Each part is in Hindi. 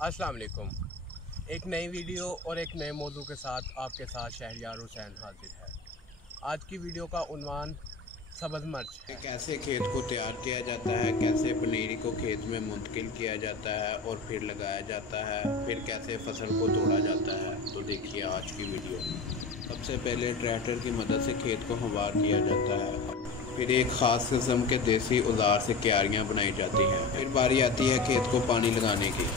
अस्सलाम वालेकुम। एक नई वीडियो और एक नए मौजू के साथ आपके साथ शहरियार हुसैन हाजिर है। आज की वीडियो का उन्वान सब्ज़ मिर्च है। कैसे खेत को तैयार किया जाता है, कैसे पनीरी को खेत में मुंतकिल किया जाता है और फिर लगाया जाता है, फिर कैसे फसल को तोड़ा जाता है, तो देखिए आज की वीडियो। सबसे पहले ट्रैक्टर की मदद से खेत को हमवार किया जाता है। फिर एक ख़ास किस्म के देसी औजार से क्यारियाँ बनाई जाती हैं। फिर बारी आती है खेत को पानी लगाने की।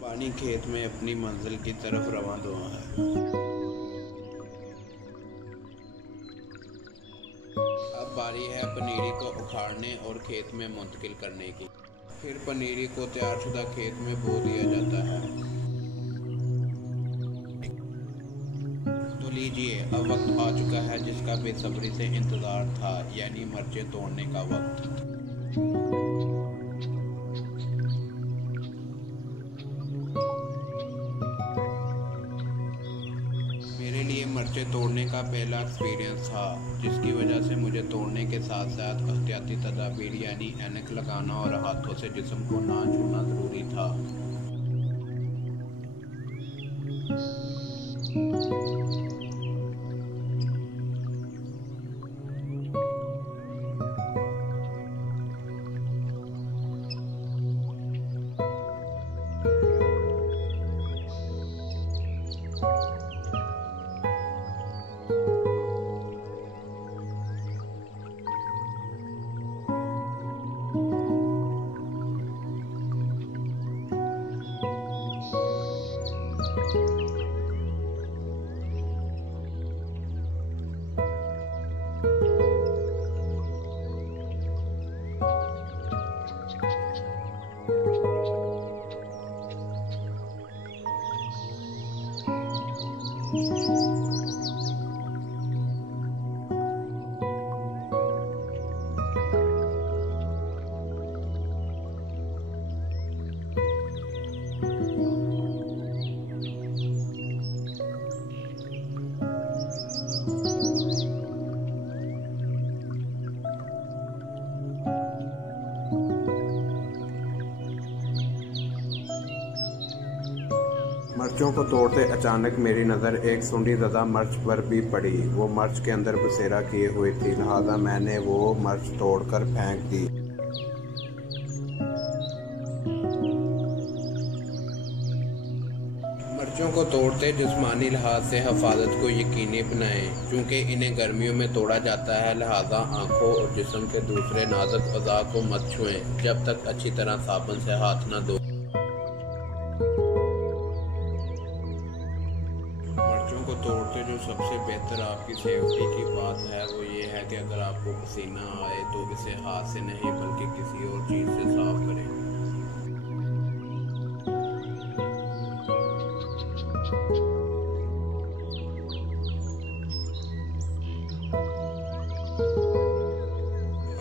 पानी खेत में अपनी मंजिल की तरफ रवां दवा है। अब बारी है पनीरी को उखाड़ने और खेत में मुंतकिल करने की। फिर पनीरी को तैयारशुदा खेत में बो दिया जाता है। तो लीजिए, अब वक्त आ चुका है जिसका बेसब्री से इंतज़ार था, यानी मिर्चें तोड़ने का वक्त। मेरे लिए मिर्चें तोड़ने का पहला एक्सपीरियंस था, जिसकी वजह से मुझे तोड़ने के साथ साथ एहतियाती तदाबीर यानी ऐनक लगाना और हाथों से जिस्म को ना छूना ज़रूरी था। मिर्चों को तोड़ते अचानक मेरी नज़र एक सूंडी ज़दा मिर्च पर भी पड़ी। वो मिर्च के अंदर बसेरा किए हुई थी, लिहाजा मैंने वो मिर्च तोड़कर फेंक दी। मिर्चों को तोड़ते जिस्मानी लिहाज से हिफाजत को यकीनी बनाएं। चूँकि इन्हें गर्मियों में तोड़ा जाता है, लिहाजा आँखों और जिस्म के दूसरे नाजुक अज़ा को मत छुएं जब तक अच्छी तरह साबुन से हाथ न धोएं। मिर्चों को तोड़ते जो सबसे बेहतर आपकी सेफ्टी की बात है वो ये है कि अगर आपको पसीना आए तो इसे हाथ से नहीं बल्कि किसी और चीज़ से साफ करें।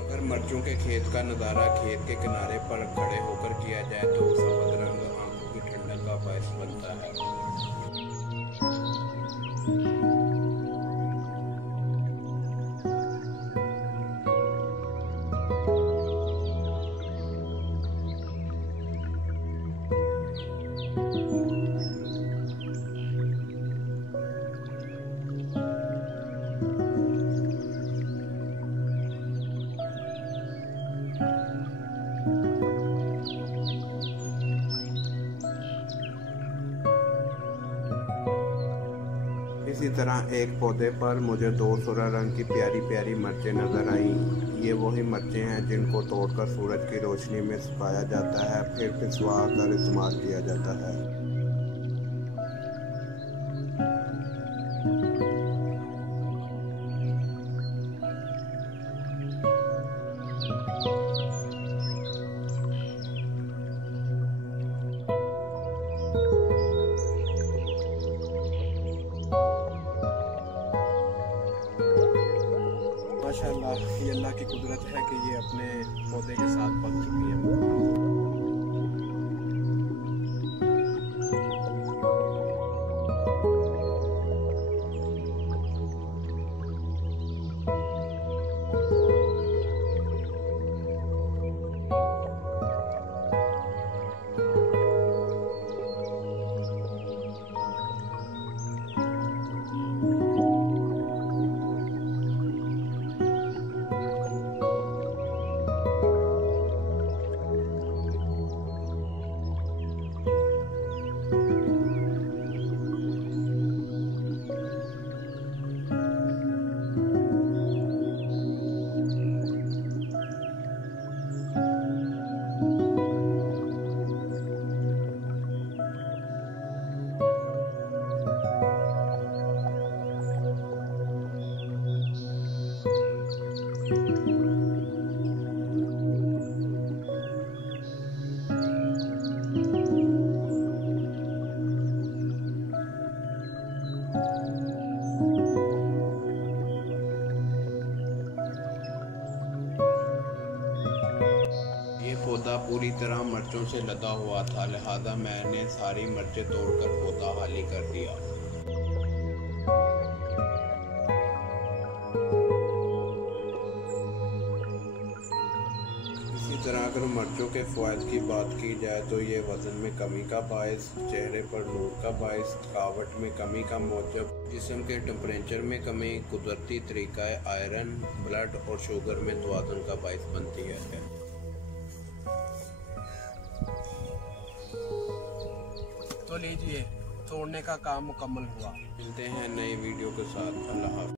अगर मिर्चों के खेत का नज़ारा खेत के किनारे पर खड़े होकर किया जाए तो सफ़ेद रंग आंखों की ठंडक का बायस बनता है। इसी तरह एक पौधे पर मुझे दो सुरह रंग की प्यारी प्यारी मिर्चें नज़र आईं। ये वही मिर्चें हैं जिनको तोड़कर सूरज की रोशनी में सुखाया जाता है, फिर पिसवा कर इस्तेमाल किया जाता है। माशाल्लाह, ये अल्लाह की कुदरत है कि ये अपने पौधे के साथ पक चुकी है। पूरी तरह मिर्चों से लदा हुआ था, लिहाजा मैंने सारी मिर्चें तोड़कर पौधा खाली कर दिया। इसी तरह अगर मिर्चों के फ़वाइद की बात की जाए तो ये वज़न में कमी का बायस, चेहरे पर नूर का बायस, थकावट में कमी का मूजब, जिस्म के टेम्परेचर में कमी, कुदरती तरीका आयरन, ब्लड और शुगर में तवाज़ुन का बायस बनती है। तो लीजिए, तोड़ने का काम मुकम्मल हुआ। मिलते हैं नई वीडियो के साथ। अल्लाह हाफ़िज़।